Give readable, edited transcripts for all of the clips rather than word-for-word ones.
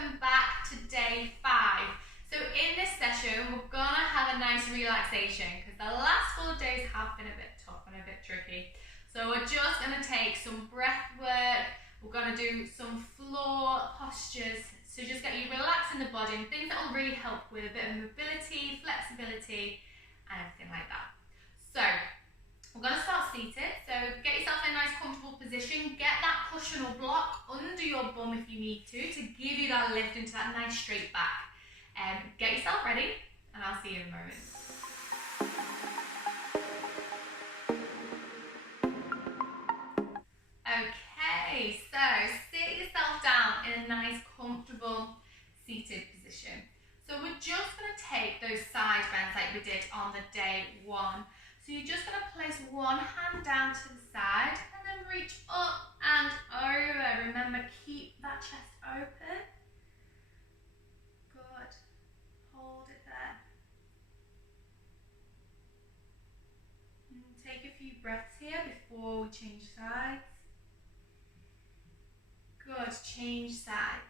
welcome back to day 5. So in this session, we're gonna have a nice relaxation because the last 4 days have been a bit tough and a bit tricky. So we're just gonna take some breath work. We're gonna do some floor postures. So just get you relaxed in the body and things that will really help with a bit of mobility, flexibility, and everything like that. So we're going to start seated. So get yourself in a nice comfortable position. Get that cushion or block under your bum if you need to give you that lift into that nice straight back. Get yourself ready and I'll see you in a moment. Okay, so sit yourself down in a nice comfortable seated position. So we're just going to take those side bends like we did on the day 1. So you're just going to place one hand down to the side and then reach up and over. Remember, keep that chest open. Good. Hold it there. And take a few breaths here before we change sides. Good. Change sides.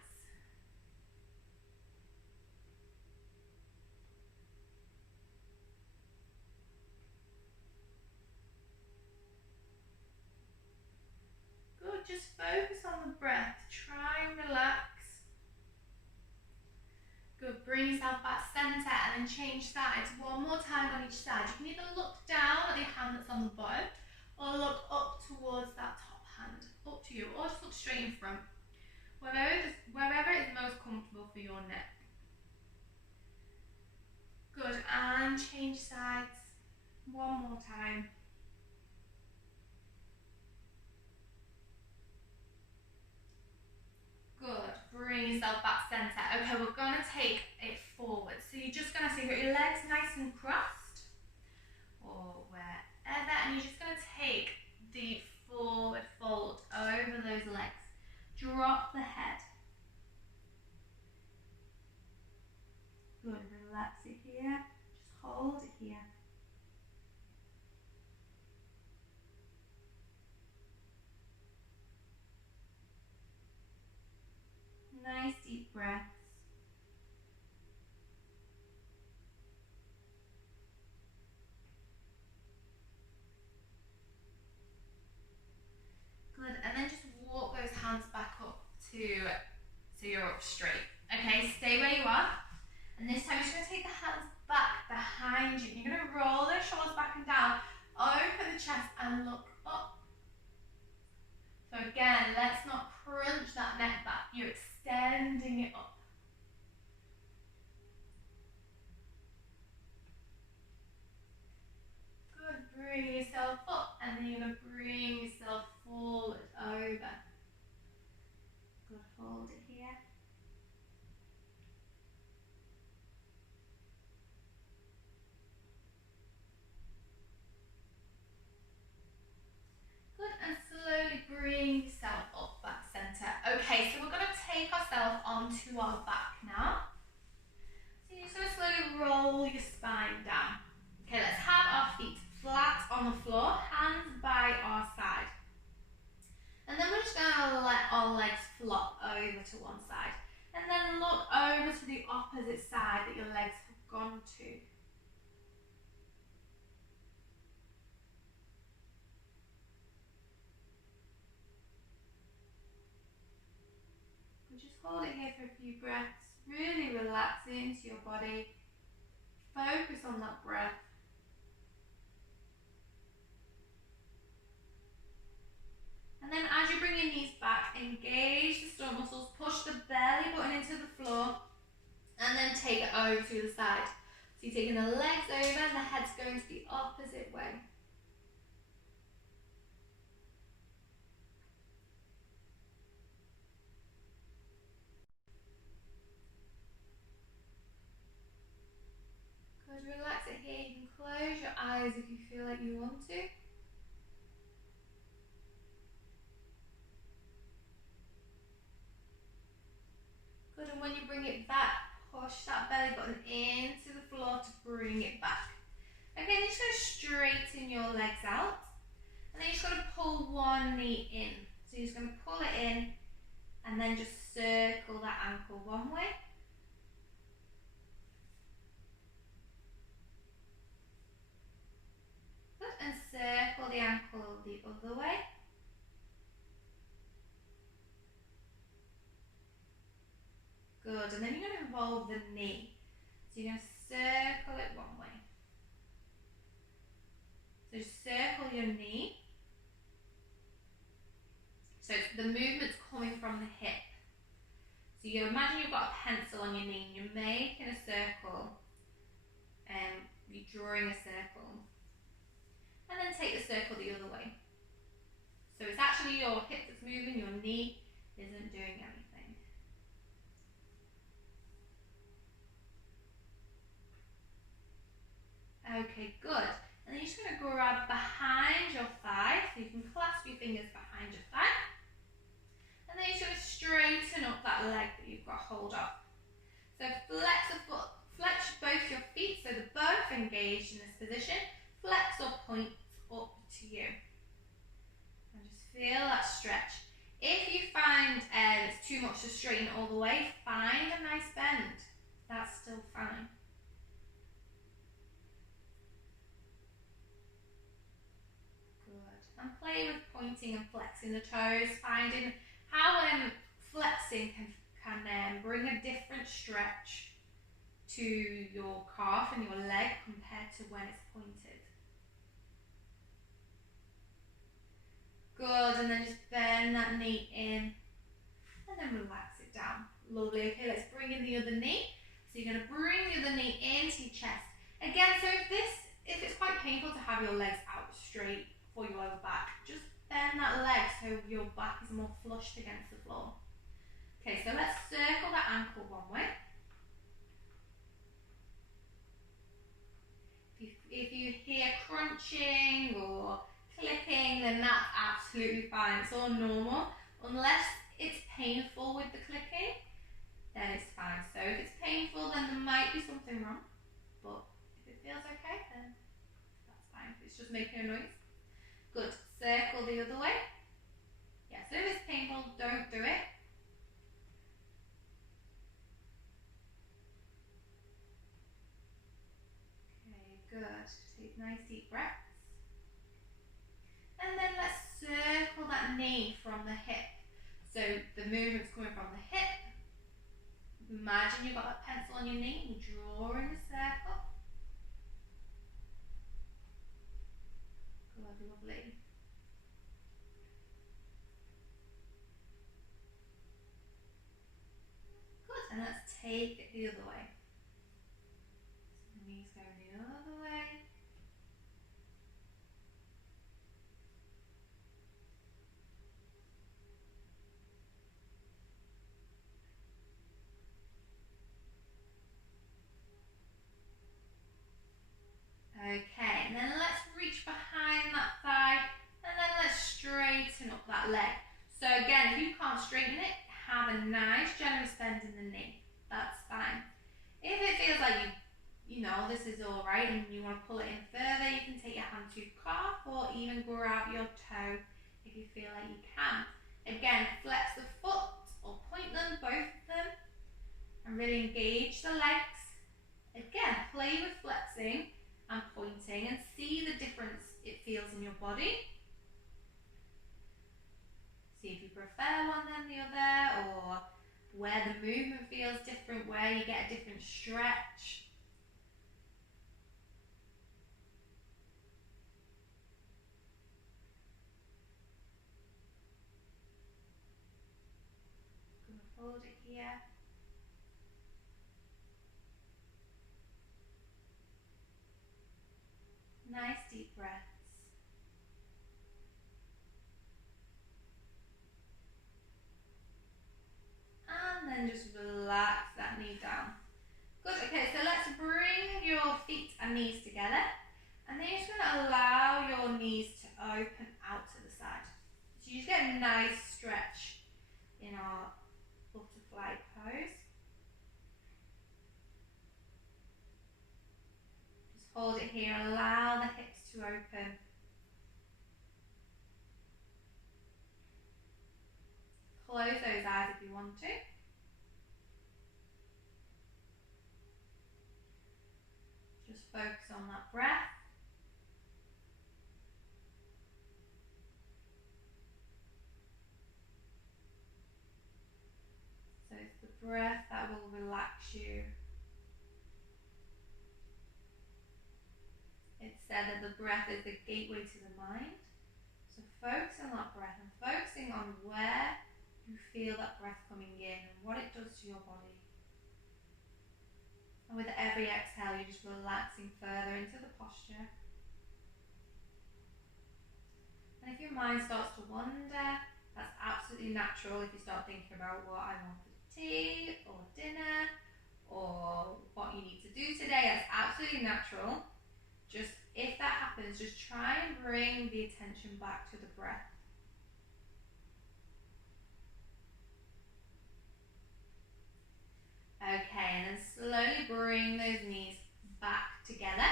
Just focus on the breath. Try and relax. Good. Bring yourself back center and then change sides. One more time on each side. You can either look down at the hand that's on the bottom or look up towards that top hand. Up to you. Or just look straight in front. Wherever is most comfortable for your neck. Good. And change sides. One more time. Good. Bring yourself back center. Okay, we're going to take it forward. So you're just going to see your legs nice and crossed or wherever, and you're just going to take the forward fold over those legs. Drop the head. Good. Relax it here. Just hold it here. Nice deep breaths. Good, and then just walk those hands back up so you're up straight. Okay, stay where you are. And this time you're just going to take the hands back behind you. You're going to roll those shoulders back and down, open the chest and look up. So again, let's not crunch that neck back. You're extending it up. Good, bring yourself up and then you're going to bring yourself forward, over. Good, hold it here. Good, and slowly bring yourself up back center. Okay, so we're going to take ourselves onto our back now. So you're just going to slowly roll your spine down. Okay, let's have our feet flat on the floor, hands by our side. And then we're just going to let our legs flop over to one side. And then look over to the opposite side that your legs have gone to. Just hold it here for a few breaths. Really relax into your body. Focus on that breath. And then as you bring your knees back, engage the stomach muscles, push the belly button into the floor, and then take it over to the side. So you're taking the legs over and the head's going to the opposite way. Good, relax it here. You can close your eyes if you feel like you want to. Good, and when you bring it back, push that belly button into the floor to bring it back. Okay, then you're just going to straighten your legs out. And then you're just going to pull one knee in. So you're just going to pull it in and then just circle that ankle one way. Good, and circle the ankle the other way. Good, and then you're going to involve the knee. So you're going to circle it one way. So circle your knee. So the movement's coming from the hip. So you imagine you've got a pencil on your knee and you're making a circle. You're drawing a circle. And then take the circle the other way. So it's actually your hip that's moving, your knee isn't doing anything. Okay, good. And then you're just going to grab behind your thigh, so you can clasp your fingers behind your thigh. And then you're just going to straighten up that leg that you've got hold of. So flex the foot, flex both your feet so they're both engaged in this position. Flex or point up to you. And just feel that stretch. If you find it's too much to straighten all the way, find a nice bend. That's still fine. And play with pointing and flexing the toes, finding how flexing can bring a different stretch to your calf and your leg compared to when it's pointed. Good, and then just bend that knee in and then relax it down. Lovely. Okay, let's bring in the other knee. So you're going to bring the other knee into your chest. Again, so if it's quite painful to have your legs out straight for your lower back, just bend that leg so your back is more flushed against the floor. Okay, so let's circle that ankle one way. If you hear crunching or clicking, then that's absolutely fine. It's all normal. Unless it's painful with the clicking, then it's fine. So if it's painful, then there might be something wrong. But if it feels okay, then that's fine. It's just making a noise. Good. Circle the other way. Yeah, so if it's painful, don't do it. Okay, good. Take nice deep breaths. And then let's circle that knee from the hip. So the movement's coming from the hip. Imagine you've got a pencil on your knee and drawing a circle. Good, lovely. Good, and let's take it the other way. So the knees go the other way. Okay, and then let's reach behind that thigh and then let's straighten up that leg. So again, if you can't straighten it, have a nice generous bend in the knee. That's fine. If it feels like you know this is alright and you want to pull it in further, you can take your hand to your calf or even grab your toe if you feel like you can. Again, flex the foot or point them, both of them, and really engage the legs. Again, play with flexing and pointing and see the difference it feels in your body. See if you prefer one than the other, or where the movement feels different, where you get a different stretch. I'm going to hold it here. Nice deep breaths. And then just relax that knee down. Good, okay, so let's bring your feet and knees together. And then you're just going to allow your knees to open out to the side. So you just get a nice stretch in our butterfly pose. Just hold it here, allow the hips to open. Close those eyes if you want to. Just focus on that breath. So it's the breath that will relax you. It's said that the breath is the gateway to the mind. So focus on that breath and focusing on where you feel that breath coming in and what it does to your body. And with every exhale, you're just relaxing further into the posture. And if your mind starts to wander, that's absolutely natural. If you start thinking about what I want for tea or dinner or what you need to do today, that's absolutely natural. Just if that happens, just try and bring the attention back to the breath. Okay, and then slowly bring those knees back together.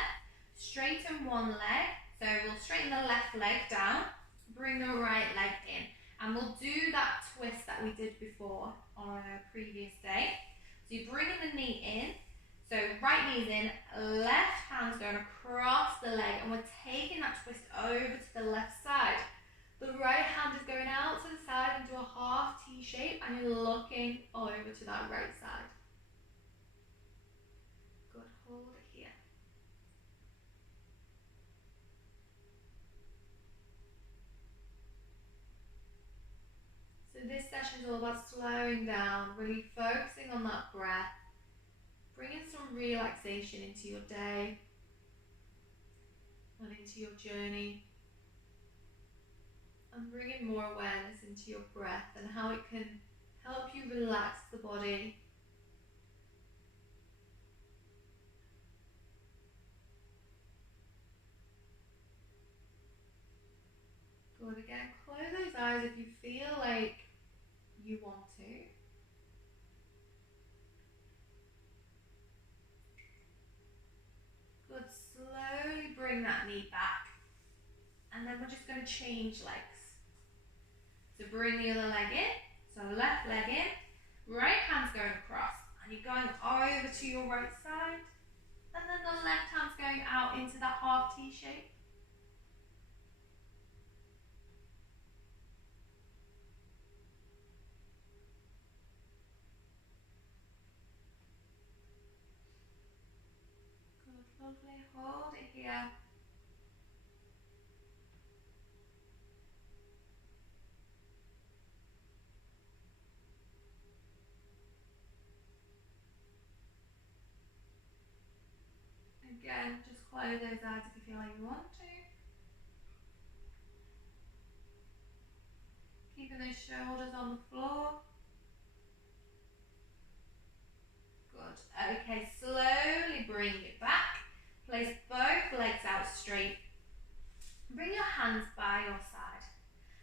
Straighten one leg. So we'll straighten the left leg down, bring the right leg in. And we'll do that twist that we did before on a previous day. So you're bringing the knee in. So right knee's in, left hand's going across the leg, and we're taking that twist over to the left side. The right hand is going out to the side into a half T shape, and you're looking over to that right side. Good, hold it here. So this session is all about slowing down, really focusing on that breath, bringing some relaxation into your day and into your journey, and bringing more awareness into your breath and how it can help you relax the body. Good, again, close those eyes if you feel like you want to. Good, slowly bring that knee back. And then we're just going to change legs. So bring the other leg in. So left leg in, right hand's going across. And you're going over to your right side. And then the left hand's going out into that half T shape. Good, lovely. Hold it here. Again, just close those eyes if you feel like you want to. Keeping those shoulders on the floor. Good. Okay, slowly bring it back. Place both legs out straight. Bring your hands by your side.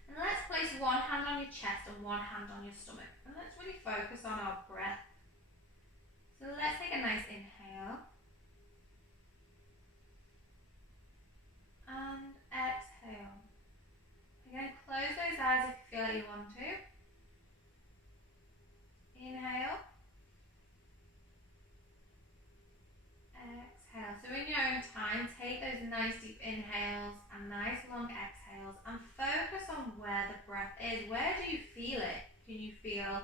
And let's place one hand on your chest and one hand on your stomach. And let's really focus on our breath. So let's take a nice inhale. And exhale. Again, close those eyes if you feel like you want to. Inhale. Exhale. So in your own time, take those nice deep inhales and nice long exhales and focus on where the breath is. Where do you feel it? Can you feel,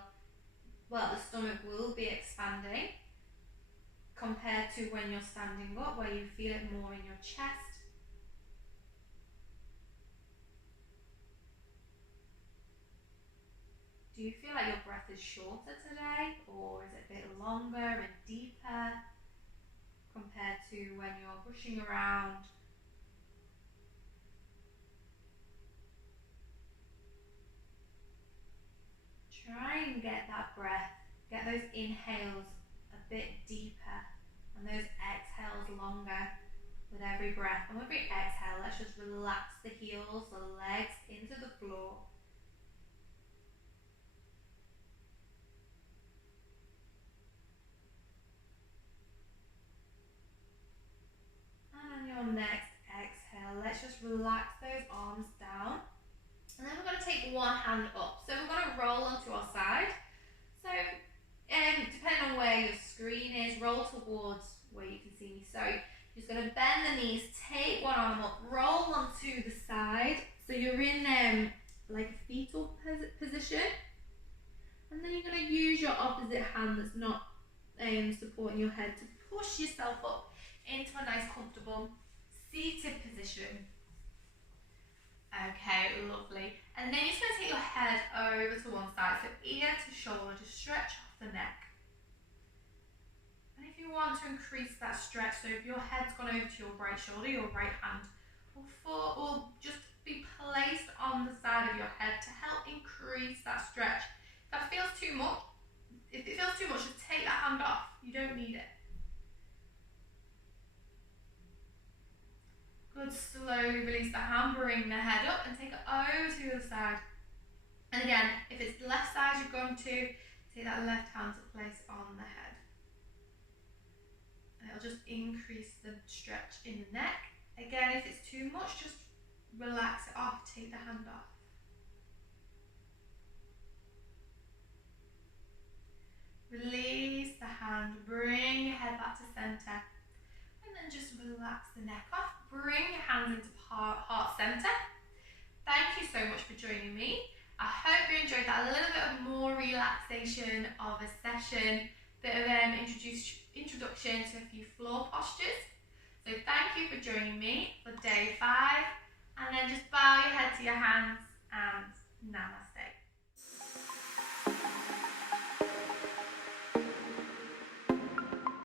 well, the stomach will be expanding compared to when you're standing up, where you feel it more in your chest. Do you feel like your breath is shorter today, or is it a bit longer and deeper compared to when you're rushing around? Try and get that breath, get those inhales a bit deeper and those exhales longer with every breath. And with every exhale, let's just relax the heels, the legs into the floor. And on your next exhale, let's just relax those arms down. And then we're going to take one hand up. So we're going to roll onto our side. So depending on where your screen is, roll towards where you can see me. So you're just the knees, take one arm up, roll one to the side. So you're in like a fetal position. And then you're going to use your opposite hand that's not supporting your head to push yourself up into a nice comfortable seated position. Okay, lovely. And then you're just going to take your head over to one side, so ear to shoulder, just stretch off the neck. And if you want to increase that stretch, so if your head's gone over to your right shoulder, your right hand will just be placed on the side of your head to help increase that stretch. If that feels too much, just take that hand off. You don't need it. Good, slowly release the hand, bring the head up and take it over to the other side. And again, if it's the left side you're going to, take that left hand to place on the head. And it'll just increase the stretch in the neck. Again, if it's too much, just relax it off, take the hand off. Release the hand, bring your head back to center. And then just relax the neck off. Bring your hands into heart center. Thank you so much for joining me. I hope you enjoyed that. A little bit of more relaxation of a session. Bit of introduction to a few floor postures. So thank you for joining me for day 5. And then just bow your head to your hands and namaste.